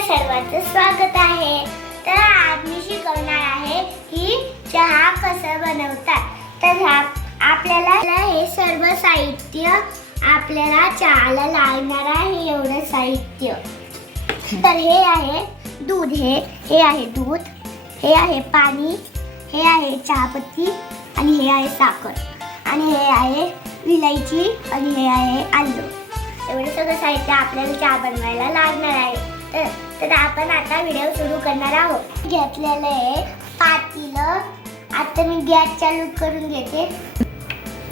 आपल्या सर्वांचं स्वागत आहे. तर आम्ही शिकवणार आहे की चहा कसं बनवतात. तर आपल्याला हे सर्व साहित्य आपल्याला चहाला लागणार आहे एवढं साहित्य. तर हे आहे दूध हे हे आहे दूध हे आहे पाणी हे आहे चहापत्ती आणि हे आहे साखर. आणि हे आहे विलायची आणि हे आहे आलू. एवढं सगळं साहित्य आपल्याला चहा बनवायला लागणार आहे. तर तर आपण आता व्हिडिओ सुरू करणार आहोत. घेतलेलं आहे पातीलं आता मी गॅस चालू करून घेते.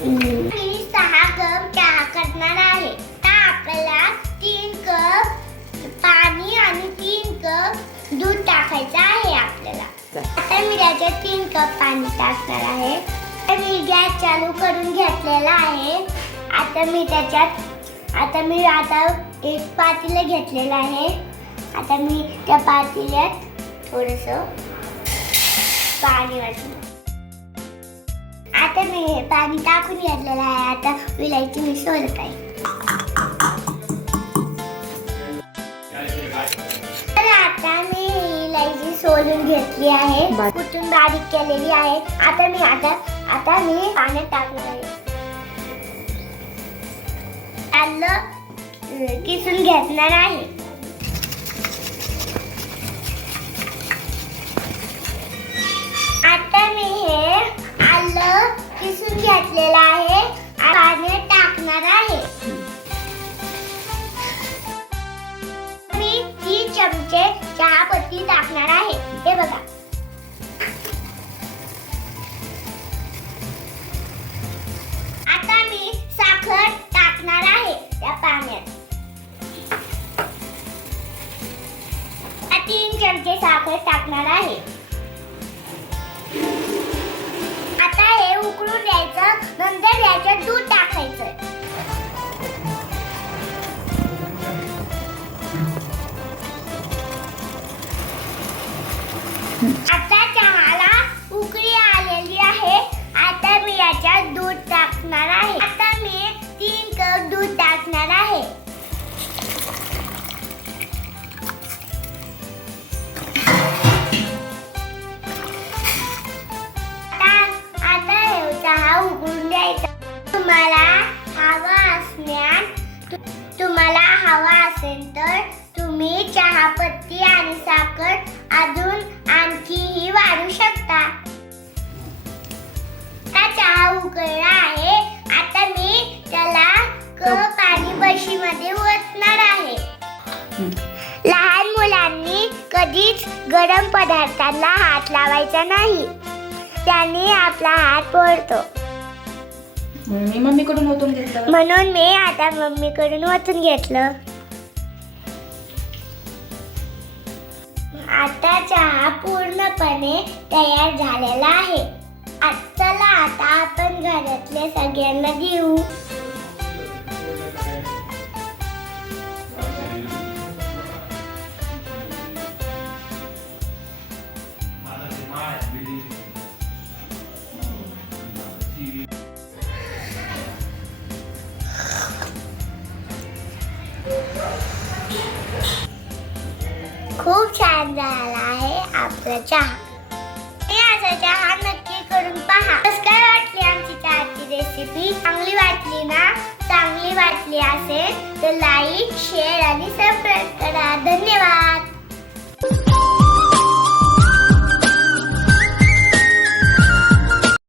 मी सहा कप चहा करणार आहे. तर आपल्याला तीन कप पाणी आणि तीन कप दूध टाकायचं आहे आपल्याला. आता मी त्याच्यात तीन कप पाणी टाकणार आहे. तर मी गॅस चालू करून घेतलेला आहे. आता मी त्याच्यात आता मी आता एक पातीला घेतलेलं आहे. आता मी त्या पातेल्यात थोडस पाणी वाटलं आता मी हे पाणी टाकून घेतलेलं आहे. आता विलायची मी सोलत आहे. आता मी इलायची सोलून घेतली आहे. कुठून बारीक केलेली आहे. आता मी आता आता मी पाण्यात टाकणार आहे. आलं किसून घेतणार आहे. बघा. आता मी साखर टाकणार आहे त्या पाण्यात. तीन चमचे साखर टाकणार आहे. आता हे उकळून द्यायचं नंतर याच्यात दूध आता चहाला उकळी आलेली आहे. आता मी याच्यात दूध टाकणार आहे. आता मी तीन कप दूध टाकणार आहे. आता हे चहा उकळून द्यायचा तुम्हाला हवा असण्यात तुम्हाला हवा असेल तर तुम्ही चहापत्ती आणि साखर अजून कधीच गरम पदार्थांना हात लावायचा नाही. त्याने आपला हात पोळतो म्हणून मी मम्मीकडून ओतून घेतलं म्हणून मी आता मम्मीकडून वाचून घेतलं. आता चहा पूर्णपणे तयार झालेला आहे. चला आता आपण घरातल्या सगळ्यांना देऊ. खूप छान झाला आहे आपला चहा. हे असा चहा नक्की करून पहा. कसं काय वाटली आमची चहाची रेसिपी चांगली वाटली ना? चांगली वाटली असेल तर लाईक शेअर आणि सबस्क्राईब